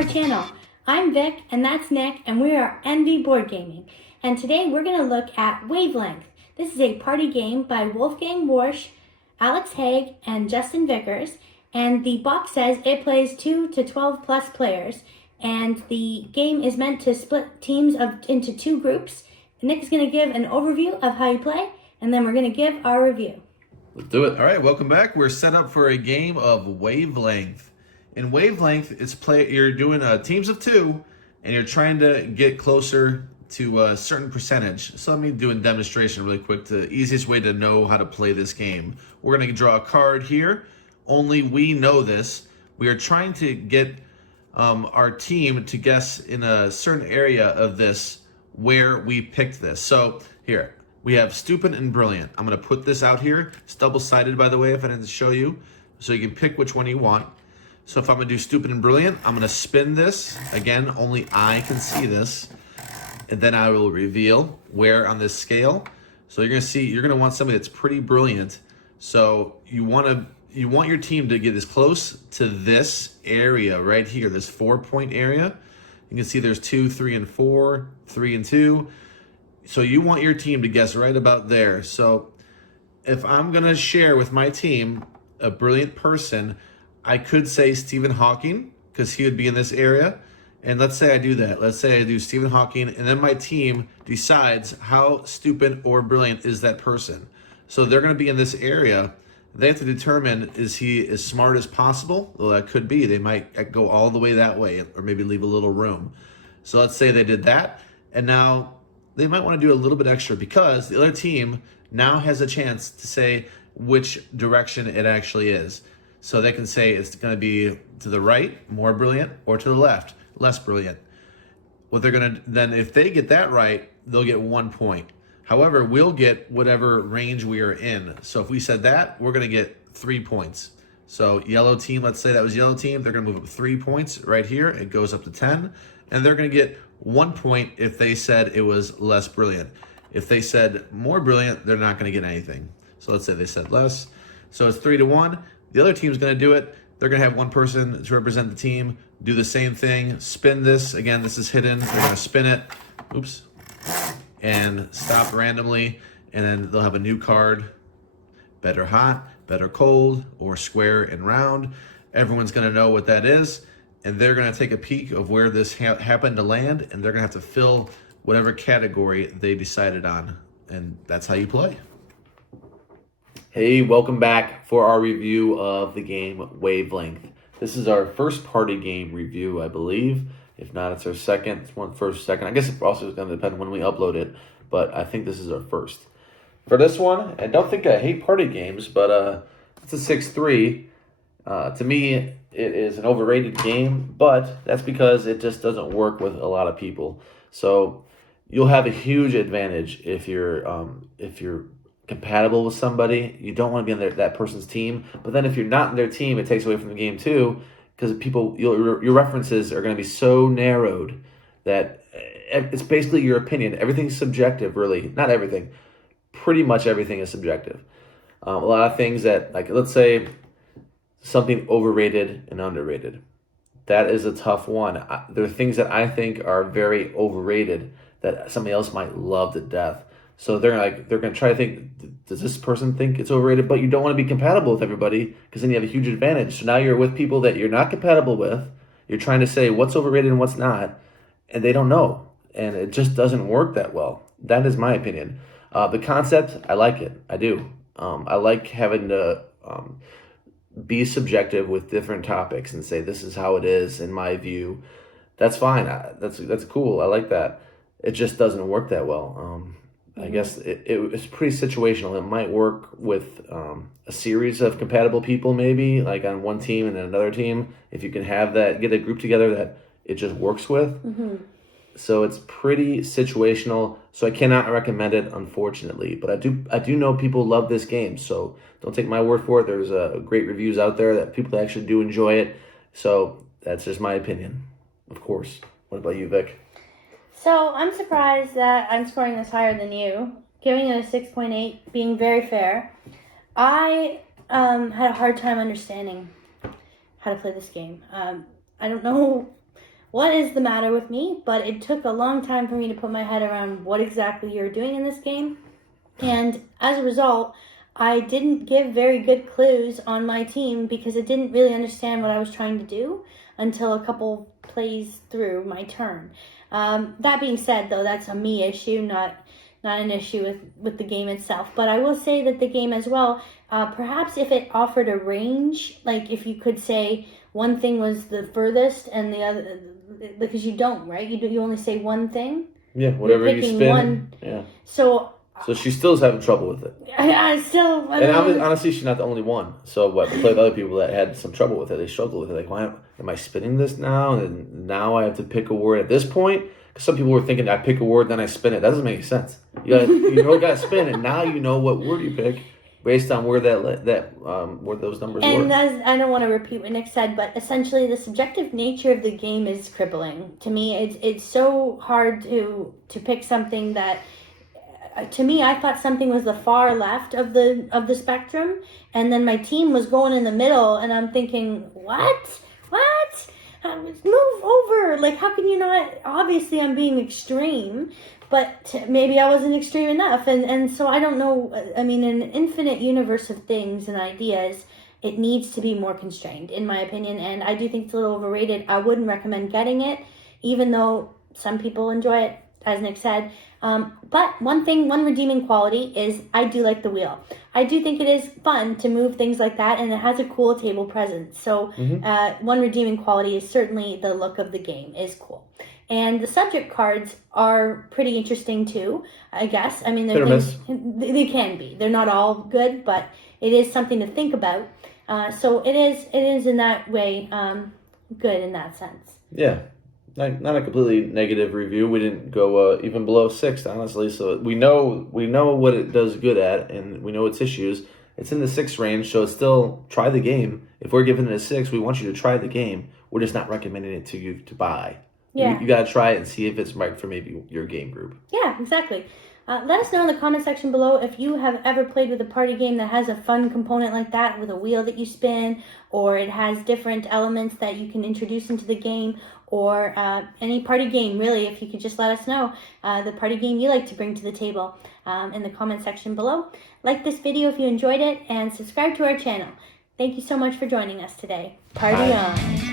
our channel. I'm Vic, and that's Nick, and we are NV Board Gaming. And today we're going to look at Wavelength. This is a party game by Wolfgang Warsch, Alex Haig, and Justin Vickers. And the box says it plays 2 to 12 plus players. And the game is meant to split teams into 2 groups. Nick is going to give an overview of how you play, and then we're going to give our review. Let's do it. All right, welcome back. We're set up for a game of Wavelength. In Wavelength, you're doing teams of 2, and you're trying to get closer to a certain percentage. So let me do a demonstration really quick. The easiest way to know how to play this game. We're going to draw a card here. Only we know this. We are trying to get our team to guess in a certain area of this where we picked this. So here, we have stupid and brilliant. I'm going to put this out here. It's double-sided, by the way, if I didn't show you. So you can pick which one you want. So if I'm going to do stupid and brilliant, I'm going to spin this. Again, only I can see this. And then I will reveal where on this scale. So you're going to see, you're going to want somebody that's pretty brilliant. So you want your team to get as close to this area right here, this 4-point area. You can see there's 2, 3, and 4, 3 and 2. So you want your team to guess right about there. So if I'm going to share with my team a brilliant person, I could say Stephen Hawking, because he would be in this area. And let's say I do that. Let's say I do Stephen Hawking, and then my team decides how stupid or brilliant is that person. So they're going to be in this area. They have to determine, is he as smart as possible? Well, that could be. They might go all the way that way, or maybe leave a little room. So let's say they did that, and now they might want to do a little bit extra because the other team now has a chance to say which direction it actually is. So they can say it's going to be to the right, more brilliant, or to the left, less brilliant. What they're going to, then if they get that right, they'll get 1 point. However, we'll get whatever range we are in. So if we said that, we're going to get 3 points. So yellow team, let's say that was yellow team, they're going to move up 3 points right here. It goes up to 10. And they're going to get 1 point if they said it was less brilliant. If they said more brilliant, they're not going to get anything. So let's say they said less. So it's 3 to 1. The other team's going to do it. They're going to have one person to represent the team, do the same thing, spin this. Again, this is hidden. They're going to spin it. Oops. And stop randomly. And then they'll have a new card. Better hot, better cold, or square and round. Everyone's going to know what that is. And they're going to take a peek of where this happened to land. And they're going to have to fill whatever category they decided on. And that's how you play. Hey, welcome back for our review of the game Wavelength. This is our first party game review, I believe. If not, it's our second. It's first, second. I guess it also is going to depend when we upload it, but I think this is our first. For this one, I don't think I hate party games, but it's a 6-3. To me, it is an overrated game, but that's because it just doesn't work with a lot of people. So you'll have a huge advantage if you're compatible with somebody. You don't want to be on that person's team, but then if you're not in their team, it takes away from the game too, because your references are going to be so narrowed that it's basically your opinion. Everything's subjective, really. Not everything. Pretty much everything is subjective. A lot of things that, like, let's say something overrated and underrated. That is a tough one. There are things that I think are very overrated that somebody else might love to death. So they're going to try to think, does this person think it's overrated? But you don't want to be compatible with everybody because then you have a huge advantage. So now you're with people that you're not compatible with. You're trying to say what's overrated and what's not, and they don't know. And it just doesn't work that well. That is my opinion. The concept, I like it. I do. I like having to be subjective with different topics and say this is how it is in my view. That's fine. That's cool. I like that. It just doesn't work that well. I guess it's pretty situational. It might work with a series of compatible people, maybe like on one team and then another team. If you can have that, get a group together that it just works with. Mm-hmm. So it's pretty situational. So I cannot recommend it, unfortunately. But I do know people love this game. So don't take my word for it. There's great reviews out there that people actually do enjoy it. So that's just my opinion, of course. What about you, Vic? So I'm surprised that I'm scoring this higher than you, giving it a 6.8, being very fair. I had a hard time understanding how to play this game. I don't know what is the matter with me? But it took a long time for me to put my head around what exactly you're doing in this game. And as a result, I didn't give very good clues on my team because it didn't really understand what I was trying to do until a couple plays through my turn. That being said, though, that's a me issue, not an issue with the game itself. But I will say that the game as well, perhaps if it offered a range, like if you could say one thing was the furthest and the other, because you don't, right? You only say one thing. Yeah, whatever you spin. One. Yeah. So she still is having trouble with it. Honestly, she's not the only one. So I played with other people that had some trouble with it. They struggled with it. Like, why am I spinning this now? And now I have to pick a word at this point? Because some people were thinking I pick a word, then I spin it. That doesn't make any sense. You really got to spin it. Now you know what word you pick based on where where those numbers were. And I don't want to repeat what Nick said, but essentially the subjective nature of the game is crippling. To me, it's so hard to pick something that. To me, I thought something was the far left of the spectrum, and then my team was going in the middle, and I'm thinking, what? Move over! Like, how can you not? Obviously, I'm being extreme, but maybe I wasn't extreme enough, and so I don't know. I mean, in an infinite universe of things and ideas, it needs to be more constrained, in my opinion, and I do think it's a little overrated. I wouldn't recommend getting it, even though some people enjoy it, as Nick said. But one redeeming quality is I do like the wheel. I do think it is fun to move things like that, and it has a cool table presence. So one redeeming quality is certainly the look of the game is cool. And the subject cards are pretty interesting too, I guess. I mean, they can be. They're not all good, but it is something to think about. So it is in that way good in that sense. Yeah. Not a completely negative review. We didn't go even below 6, honestly. So we know what it does good at, and we know its issues. It's in the 6 range, so it's still try the game. If we're giving it a 6, we want you to try the game. We're just not recommending it to you to buy. Yeah. You got to try it and see if it's right for maybe your game group. Yeah, exactly. Let us know in the comment section below if you have ever played with a party game that has a fun component like that with a wheel that you spin, or it has different elements that you can introduce into the game, or any party game, really. If you could just let us know the party game you like to bring to the table in the comment section below. Like this video if you enjoyed it, and subscribe to our channel. Thank you so much for joining us today. Party on!